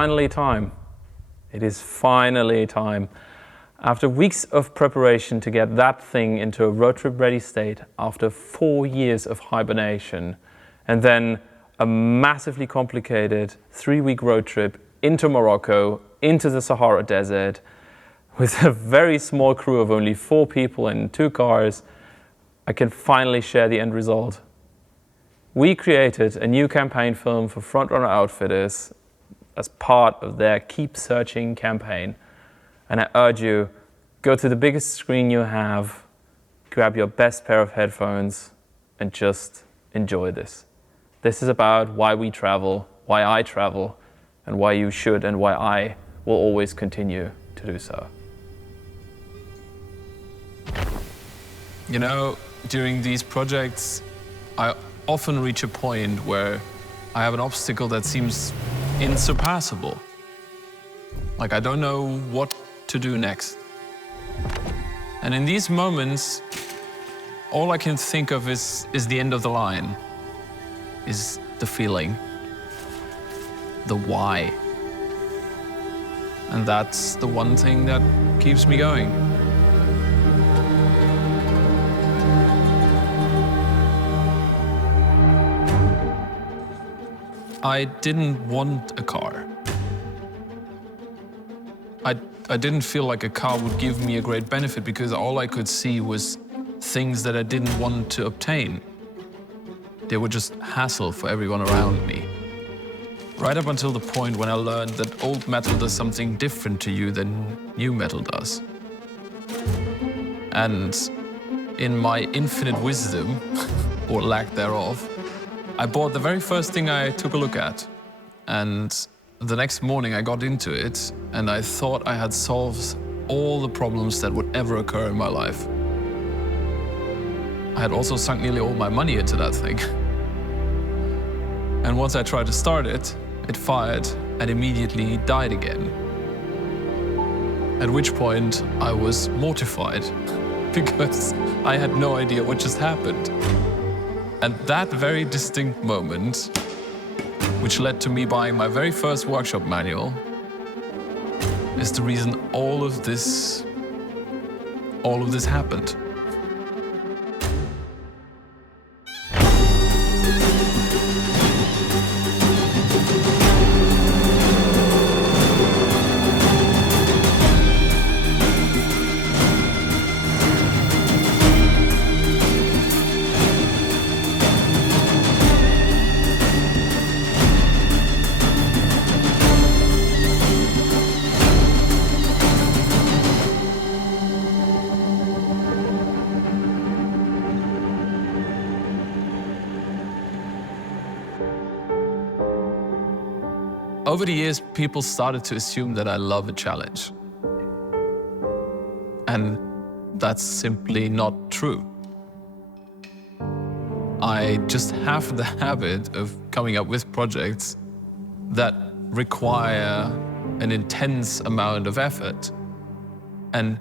finally time. It is finally time. After weeks of preparation to get that thing into a road trip ready state, after 4 years of hibernation, and then a massively complicated 3-week road trip into Morocco, into the Sahara Desert, with a very small crew of only 4 people and 2 cars, I can finally share the end result. We created a new campaign film for Frontrunner Outfitters as part of their Keep Searching campaign. And I urge you, go to the biggest screen you have, grab your best pair of headphones, and just enjoy this. This is about why we travel, why I travel, and why you should, and why I will always continue to do so. You know, during these projects, I often reach a point where I have an obstacle that seems insurpassable. Like I don't know what to do next. And in these moments, all I can think of is the end of the line, is the feeling, the why. And that's the one thing that keeps me going. I didn't want a car. I didn't feel like a car would give me a great benefit because all I could see was things that I didn't want to obtain. They were just hassle for everyone around me. Right up until the point when I learned that old metal does something different to you than new metal does. And in my infinite wisdom, or lack thereof, I bought the very first thing I took a look at. And the next morning I got into it and I thought I had solved all the problems that would ever occur in my life. I had also sunk nearly all my money into that thing. And once I tried to start it, it fired and immediately died again. At which point I was mortified because I had no idea what just happened. And that very distinct moment, which led to me buying my very first workshop manual, is the reason all of this happened. Over the years, people started to assume that I love a challenge. And that's simply not true. I just have the habit of coming up with projects that require an intense amount of effort. And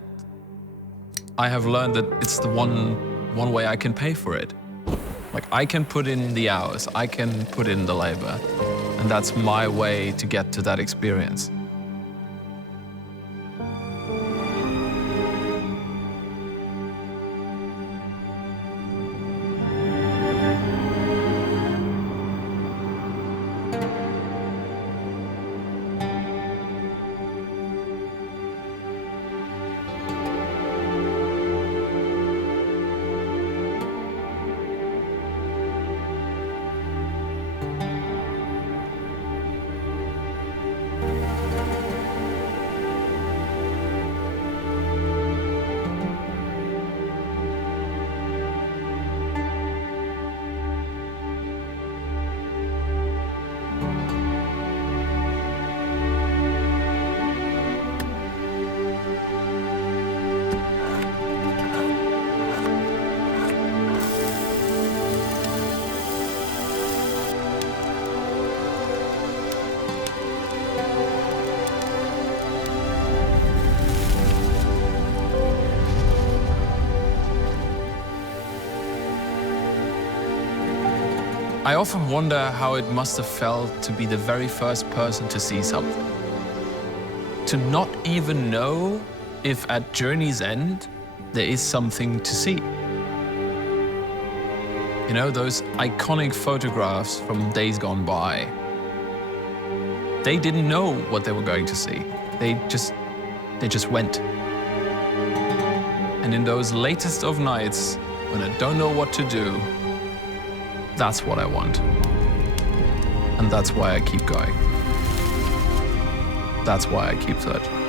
I have learned that it's the one way I can pay for it. Like I can put in the hours, I can put in the labor. And that's my way to get to that experience. I often wonder how it must have felt to be the very first person to see something. To not even know if at journey's end there is something to see. You know, those iconic photographs from days gone by. They didn't know what they were going to see. They just went. And in those latest of nights, when I don't know what to do, that's what I want. And that's why I keep going. That's why I keep searching.